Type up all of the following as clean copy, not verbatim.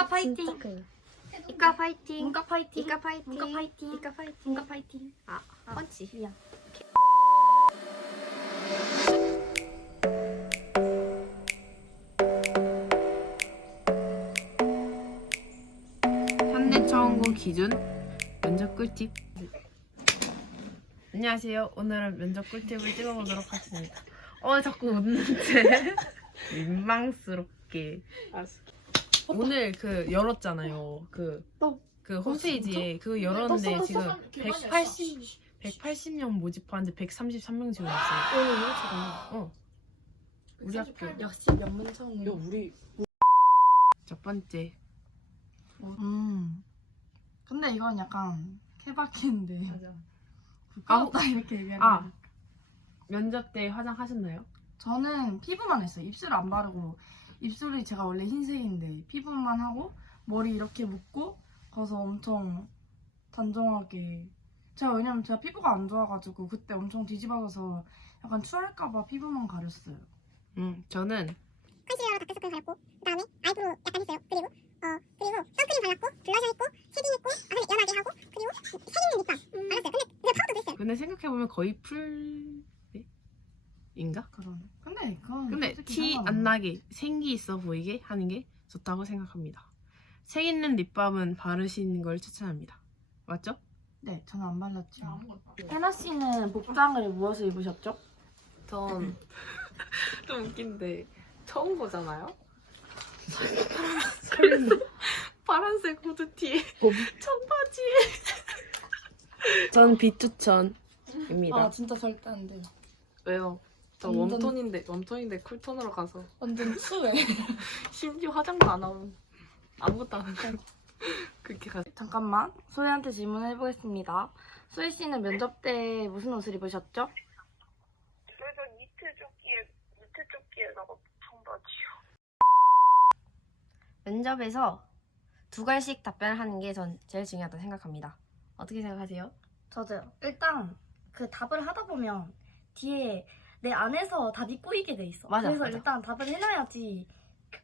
이과 파이팅. 이과 파이팅. 문과 파이팅. 이과 파이팅. 문과 파이팅. 이과 파이팅. 문과 파이팅. 아, 펀치. 미안. 현대차원고 기준 면접 꿀팁. 안녕하세요. 오늘은 면접 꿀팁을 찍어보도록 하겠습니다. 자꾸 웃는데 민망스럽게. 오늘 그 열었잖아요. 그 홈페이지에 그거 열었는데 지금 180명 모집하는데 133명 지금 왔어요. 오늘 이렇게 우리 학교. 역시 명문청. 우리 첫 번째. 근데 이건 약간 케바케인데. 맞아. 부끄럽다 이렇게 얘기하는. 아, 면접 때 화장하셨나요? 저는 피부만 했어요. 입술 안 바르고. 입술이 제가 원래 흰색인데 피부만 하고 머리 이렇게 묶고 가서 엄청 단정하게. 왜냐면 제가 피부가 안 좋아가지고 그때 엄청 뒤집어져서 약간 추할까봐 피부만 가렸어요. 저는 컨실러로 다크서클 발랐고 그다음에 아이브로우 약간 했어요. 그리고 선크림 발랐고 블러셔 했고 쉐딩 했고 연하게 하고 그리고 색 있는 립밤 발랐어요. 근데 파우더도 했어요. 근데 생각해보면 거의 풀인가? 그러네. 근데 그건 근데 솔직히 티 상관없네. 안 나게 생기 있어 보이게 하는 게 좋다고 생각합니다. 색 있는 립밤은 바르시는 걸 추천합니다. 맞죠? 네, 저는 안 발랐죠. 해나 씨는 복장을 무엇을 입으셨죠? 전 좀 웃긴데 처음 보잖아요. 파란색 후드티에 청바지. 전 비추천입니다. 아 진짜 절대 안 돼요. 왜요? 저 완전- 웜톤인데 쿨톤으로 가서 완전 추해. 심지어 화장도 안 하고 아무것도 안 하고 그렇게 가서 잠깐만, 소희한테 질문을 해보겠습니다. 소희 씨는 면접 때 무슨 옷을 입으셨죠? 그래서 니트 조끼에다가 청바지요. 면접에서 두 갈씩 답변을 하는 게 전 제일 중요하다고 생각합니다. 어떻게 생각하세요? 저도요. 일단 그 답을 하다 보면 뒤에 내 안에서 답이 꼬이게 돼 있어. 맞아, 그래서 맞아. 일단 답을 해놔야지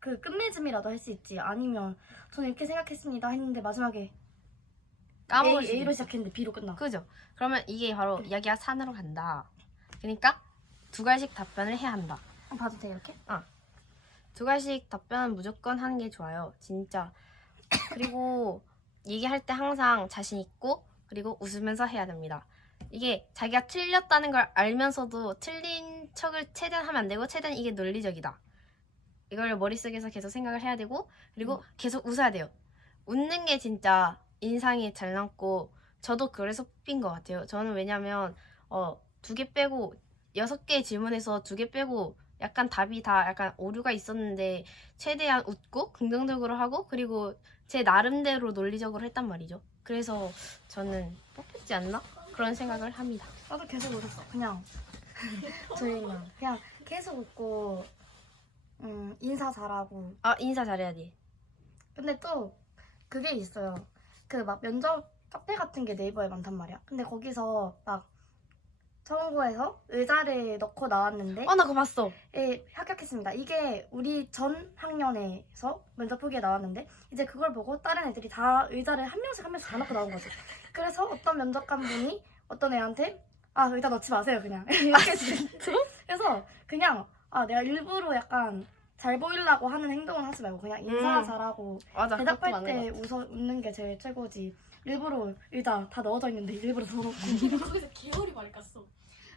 그 끝맺음이라도 할 수 있지. 아니면 저는 이렇게 생각했습니다 했는데 마지막에 까먹을 수도 A로 있어. 시작했는데 B로 끝나. 그죠? 그러면 이게 바로 이야기가 산으로 간다. 그러니까 두 갈씩 답변을 해야 한다. 봐도 돼 이렇게? 두 갈씩 답변은 무조건 하는 게 좋아요. 진짜. 그리고 얘기할 때 항상 자신 있고 그리고 웃으면서 해야 됩니다. 이게 자기가 틀렸다는 걸 알면서도 틀린 척을 최대한 하면 안 되고 최대한 이게 논리적이다. 이걸 머릿속에서 계속 생각을 해야 되고 그리고 계속 웃어야 돼요. 웃는 게 진짜 인상이 잘 남고 저도 그래서 뽑힌 것 같아요. 저는 왜냐면 2개 빼고 6개의 질문에서 2개 빼고 약간 답이 다 약간 오류가 있었는데 최대한 웃고 긍정적으로 하고 그리고 제 나름대로 논리적으로 했단 말이죠. 그래서 저는 뽑혔지 않나? 그런 생각을 합니다. 나도 계속 웃었어. 그냥 저희는 그냥 계속 웃고 인사 잘하고. 인사 잘해야 돼. 근데 또 그게 있어요. 그 막 면접 카페 같은 게 네이버에 많단 말이야. 근데 거기서 막 청구해서 의자를 넣고 나왔는데 나 그거 봤어. 예, 합격했습니다. 이게 우리 전 학년에서 면접 후기에 나왔는데 이제 그걸 보고 다른 애들이 다 의자를 한 명씩 다 넣고 나온 거지. 그래서 어떤 면접관분이 어떤 애한테 의자 넣지 마세요 그냥 이렇게 했지. 그래서 그냥 내가 일부러 약간 잘 보이려고 하는 행동은 하지 말고 그냥 인사 잘하고 맞아. 대답할 때 웃는 게 제일 최고지. 일부러 의자 다 넣어져 있는데 일부러 더 넣고. 거기서 개월이 말이 갔어.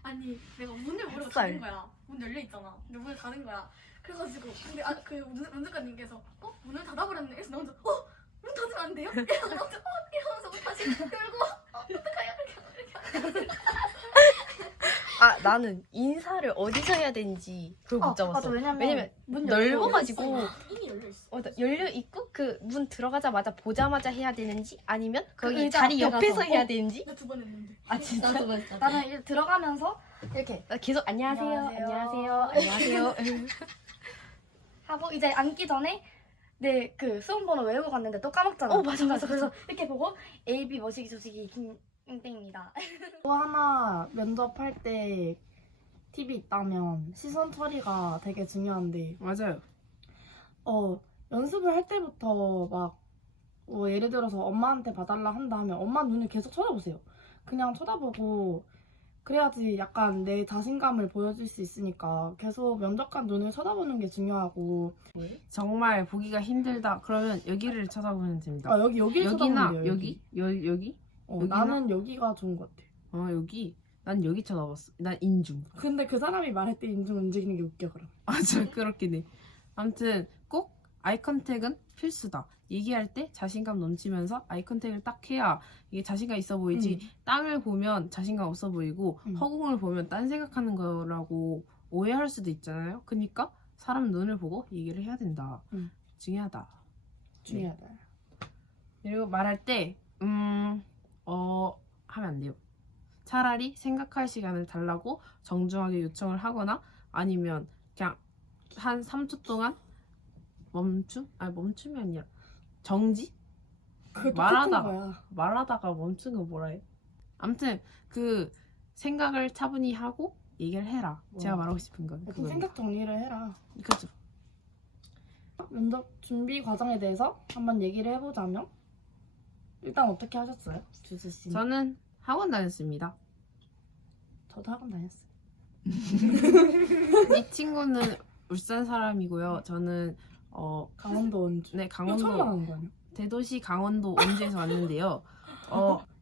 아니 내가 문을 모르고 햇살. 닫은 거야. 문 열려 있잖아. 근데 문을 닫은 거야. 그래가지고 근데 그 문작가님께서 문을 닫아버렸네. 그래서 나 혼자 문 닫으면 안 돼요? 이러면서 문 다시 열고 어떡해요? 이렇게 나는 인사를 어디서 해야 되는지 그걸 못 잡았어. 맞아. 왜냐면 문 넓어가지고 이미 열려 있어. 열려 있고 그 문 들어가자마자 보자마자 해야 되는지 아니면 거기 의자 자리 앞에 옆에서 가서. 해야 되는지. 나 2번 했는데. 진짜? 나는 들어가면서 이렇게 나 계속 안녕하세요. 안녕하세요. 하고 이제 앉기 전에 내 그 수험번호 외우고 갔는데 또 까먹잖아. 맞아. 그래서 이렇게 보고 A, B 뭐시기 조시기 김땡입니다. 또 하나 면접할 때 팁이 있다면 시선 처리가 되게 중요한데 맞아요. 연습을 할 때부터 막 예를 들어서 엄마한테 봐달라 한다 하면 엄마 눈을 계속 쳐다보세요. 그냥 쳐다보고 그래야지 약간 내 자신감을 보여줄 수 있으니까 계속 면접관 눈을 쳐다보는 게 중요하고. 정말 보기가 힘들다. 그러면 여기를 쳐다보면 됩니다. 여기를 여기나 쳐다보면 돼요. 여기? 여기나? 나는 여기가 좋은 것 같아. 여기. 난 여기 쳐다봤어. 난 인중. 근데 그 사람이 말할 때 인중 움직이는 게 웃겨 그럼. 맞아, 그렇긴 해. 아무튼 꼭 아이 컨택은 필수다. 얘기할 때 자신감 넘치면서 아이 컨택을 딱 해야 이게 자신감 있어 보이지. 땅을 보면 자신감 없어 보이고 허공을 보면 딴 생각하는 거라고 오해할 수도 있잖아요. 그러니까 사람 눈을 보고 얘기를 해야 된다. 중요하다. 중요하다. 그리고 말할 때 하면 안 돼요. 차라리 생각할 시간을 달라고 정중하게 요청을 하거나 아니면 그냥 한 3초 동안 멈춤이 아니라 정지? 그게 똑같은 말하다가 거야. 말하다가 멈춘 거 뭐라 해? 아무튼 그 생각을 차분히 하고 얘기를 해라. 제가 말하고 싶은 건 좀 그거예요. 생각 정리를 해라. 그죠. 면접 준비 과정에 대해서 한번 얘기를 해보자면 일단 어떻게 하셨어요? 주수 씨. 저는 학원 다녔습니다. 저도 학원 다녔어요. 이 친구는 울산 사람이고요. 저는 강원도 원주. 네, 이거 처음 강원도 말하는 거 아니야? 대도시 강원도 원주에서 왔는데요.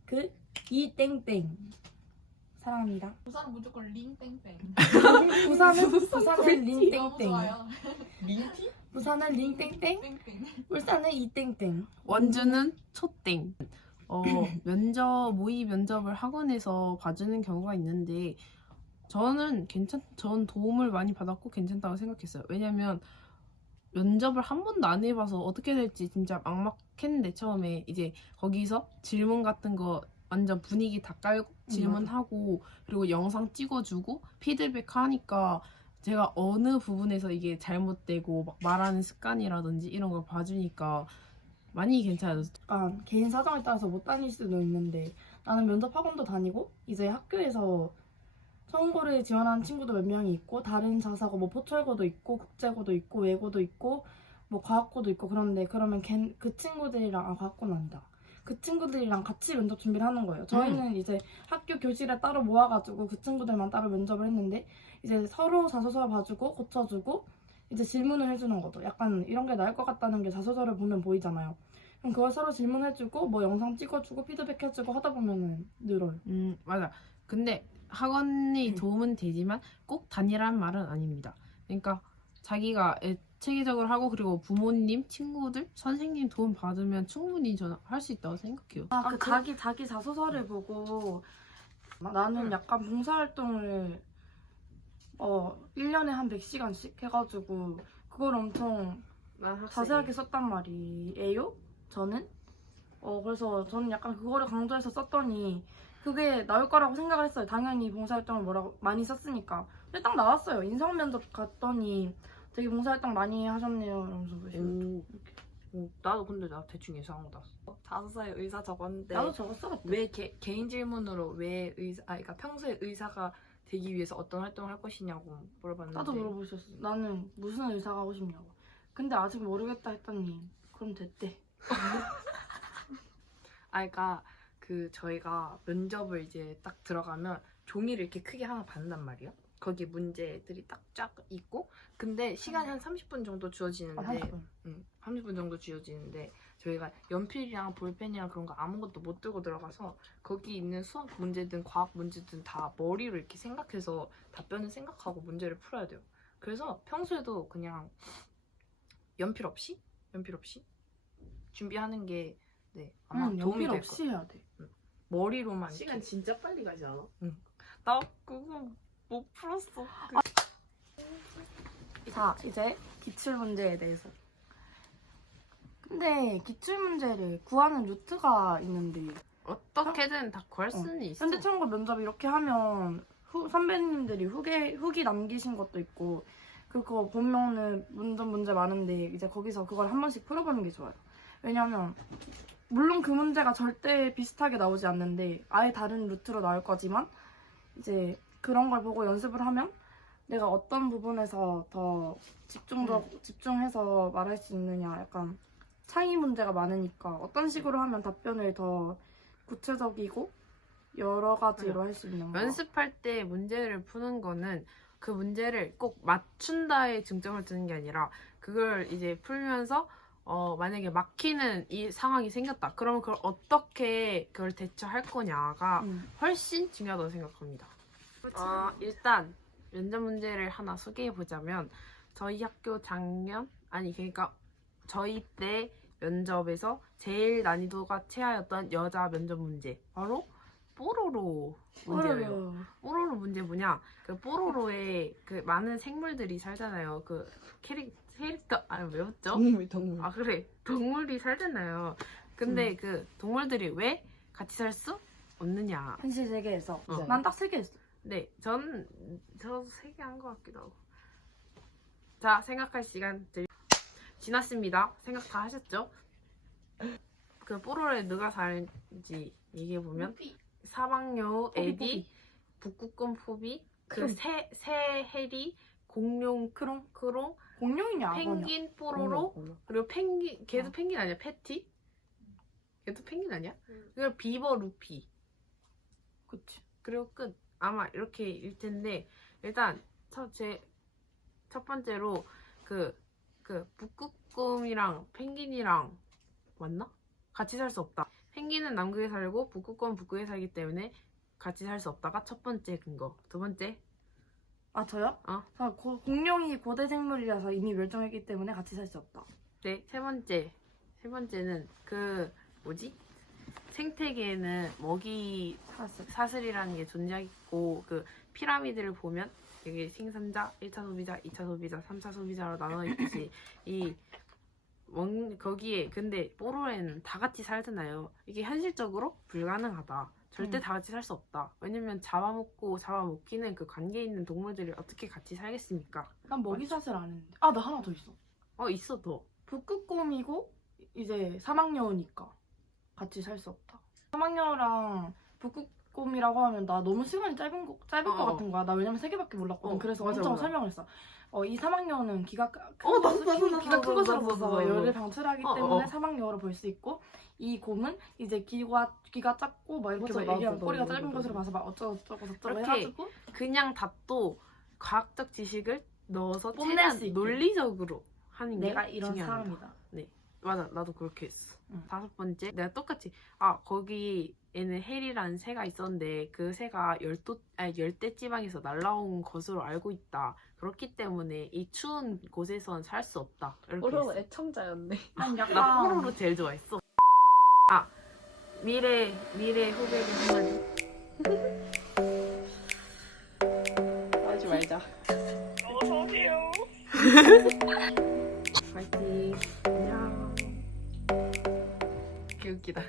그 이땡땡 사랑합니다. 부산은 무조건 링땡땡. 부산은 링땡땡. 너무 좋아요. 부산은 링땡땡. 땡땡. 울산은 이땡땡. 원주는 초땡. 모의 면접을 학원에서 봐주는 경우가 있는데 전 도움을 많이 받았고 괜찮다고 생각했어요. 왜냐면 면접을 한 번도 안 해봐서 어떻게 될지 진짜 막막했는데 처음에 이제 거기서 질문 같은 거 완전 분위기 다 깔고 질문하고 그리고 영상 찍어주고 피드백 하니까 제가 어느 부분에서 이게 잘못되고 막 말하는 습관이라든지 이런 걸 봐주니까 많이 괜찮아졌어요. 약간 개인 사정에 따라서 못 다닐 수도 있는데 나는 면접 학원도 다니고 이제 학교에서 청고를 지원하는 친구도 몇 명이 있고 다른 자사고 뭐 포철고도 있고 국제고도 있고 외고도 있고 뭐 과학고도 있고 그런데 그러면 그 친구들이랑 과학고는 아니다. 그 친구들이랑 같이 면접 준비를 하는 거예요. 저희는 이제 학교 교실에 따로 모아가지고 그 친구들만 따로 면접을 했는데 이제 서로 자소서 봐주고 고쳐주고 이제 질문을 해주는 거죠. 약간 이런 게 나을 것 같다는 게 자소서를 보면 보이잖아요. 그럼 그걸 서로 질문해주고 뭐 영상 찍어주고 피드백해주고 하다 보면은 늘어요. 맞아. 근데 학원이 도움은 되지만 꼭 다니란 말은 아닙니다. 그러니까 자기가 체계적으로 하고 그리고 부모님, 친구들, 선생님 도움 받으면 충분히 저는 할 수 있다고 생각해요. 자기 자소서를 보고 나는 약간 봉사활동을 1년에 한 100시간씩 해가지고 그걸 엄청 자세하게 썼단 말이에요. 저는 그래서 저는 약간 그거를 강조해서 썼더니 그게 나올 거라고 생각을 했어요. 당연히 봉사활동을 많이 썼으니까. 근데 딱 나왔어요. 인성 면접 갔더니 되게 봉사활동 많이 하셨네요. 이러면서 보시면 나도 근데 나 대충 예상한 거 나왔어. 자소서에 의사 적었는데 나도 적었어. 왜 개인 질문으로 왜 그러니까 평소에 의사가 되기 위해서 어떤 활동을 할 것이냐고 물어봤는데 나도 물어보셨어. 나는 무슨 의사가 하고 싶냐고. 근데 아직 모르겠다 했더니 그럼 됐대. 그러니까 저희가 면접을 이제 딱 들어가면 종이를 이렇게 크게 하나 받는단 말이에요. 거기에 문제들이 딱 쫙 있고 근데 시간이 한 30분 정도 주어지는데 30분 정도 주어지는데 저희가 연필이랑 볼펜이랑 그런 거 아무것도 못 들고 들어가서 거기 있는 수학 문제든 과학 문제든 다 머리로 이렇게 생각해서 답변을 생각하고 문제를 풀어야 돼요. 그래서 평소에도 그냥 연필 없이 준비하는 게 아마 도움이 연필 될 없이 거예요. 해야 돼. 머리로만 시간 이렇게. 진짜 빨리 가지 않아? 나 그거 못 풀었어. 자, 이제 기출문제에 대해서. 근데 기출문제를 구하는 루트가 있는데 어떻게든 다 구할 수는 있어. 현대창고 면접 이렇게 하면 선배님들이 후기 남기신 것도 있고 그거 보면은 문제 많은데 이제 거기서 그걸 한 번씩 풀어보는 게 좋아요. 왜냐면 물론 그 문제가 절대 비슷하게 나오지 않는데 아예 다른 루트로 나올 거지만 이제 그런 걸 보고 연습을 하면 내가 어떤 부분에서 더 집중해서 말할 수 있느냐 약간 차이 문제가 많으니까 어떤 식으로 하면 답변을 더 구체적이고 여러 가지로 할 수 있는 거. 연습할 때 문제를 푸는 거는 그 문제를 꼭 맞춘다에 중점을 두는 게 아니라 그걸 이제 풀면서 만약에 막히는 이 상황이 생겼다. 그러면 그걸 어떻게 그걸 대처할 거냐가 훨씬 중요하다고 생각합니다. 일단 면접 문제를 하나 소개해 보자면 저희 학교 그러니까 저희 때 면접에서 제일 난이도가 최하였던 여자 면접 문제 바로 뽀로로 문제예요. 뽀로로 문제 뭐냐? 그 뽀로로에 그 많은 생물들이 살잖아요. 그 캐릭터 왜 웃죠? 동물. 아 그래 동물이 살잖아요. 근데 그 동물들이 왜 같이 살 수 없느냐? 현실 세계에서 어. 난 딱 3개 했어. 네, 저 3개 한 것 같기도 하고. 자, 생각할 시간 지났습니다. 생각 다 하셨죠? 그 뽀로로에 누가 사는지 얘기해 보면 사막여우, 에디, 북극곰 포비, 그 새 해리, 공룡 크롱, 공룡이냐 악어냐? 펭귄 뽀로로, 그리고 펭귄 걔도 펭귄 아니야? 패티? 걔도 펭귄 아니야? 그리고 비버 루피. 그치. 그리고 끝. 아마 이렇게일 텐데 일단 첫 번째로 그 북극곰이랑 펭귄이랑 맞나? 같이 살 수 없다. 펭귄은 남극에 살고 북극곰은 북극에 살기 때문에 같이 살 수 없다가 첫 번째 근거. 두 번째 아 저요? 어. 공룡이 고대 생물이라서 이미 멸종했기 때문에 같이 살 수 없다. 네, 세 번째는 그 뭐지? 생태계에는 먹이 사슬이라는 게 존재하고 그 피라미드를 보면 여기 생산자, 1차 소비자, 2차 소비자, 3차 소비자로 나눠 있듯이 거기에 근데 뽀로로에는 다 같이 살잖아요. 이게 현실적으로 불가능하다. 절대 다 같이 살 수 없다. 왜냐면 잡아먹기는 그 관계에 있는 동물들이 어떻게 같이 살겠습니까? 난 먹이사슬 안 했는데. 아 나 하나 더 있어. 있어 더. 북극곰이고 이제 사막여우니까 같이 살 수 없다. 사막여우랑 북극곰이라고 하면 나 너무 시간이 짧을 것 같은 거야. 나 왜냐면 3개밖에 몰랐거든. 그래서 맞아, 엄청 맞아. 설명을 했어. 이 사막여우는 기가 큰 나도, 것으로서 나도. 열을 방출하기 때문에 사막여우로 볼 수 있고 이 곰은 이제 귀가 작고 막 이렇게 맞아, 막 얘기하면 나도, 꼬리가 나도, 짧은 나도. 것으로 봐서 막 어쩌고 저쩌고 이렇게 해가지고 그냥 답도 과학적 지식을 넣어서 뽐낼 최대한 수 있게. 논리적으로 하는 게 내가 이런 중요합니다. 사람이다. 맞아, 나도 그렇게 했어. 응. 5번째, 내가 똑같이 거기에는 헬이라는 새가 있었는데 그 새가 열대 지방에서 날라온 것으로 알고 있다. 그렇기 때문에 이 추운 곳에선 살 수 없다. 이렇게 뽀로로 했어. 애청자였네. 난 약간 나 뽀로로 제일 좋아했어. 미래 후배를 한마디. 하지 말자. 어서 오세요. 파이팅. 안녕. 개웃기다.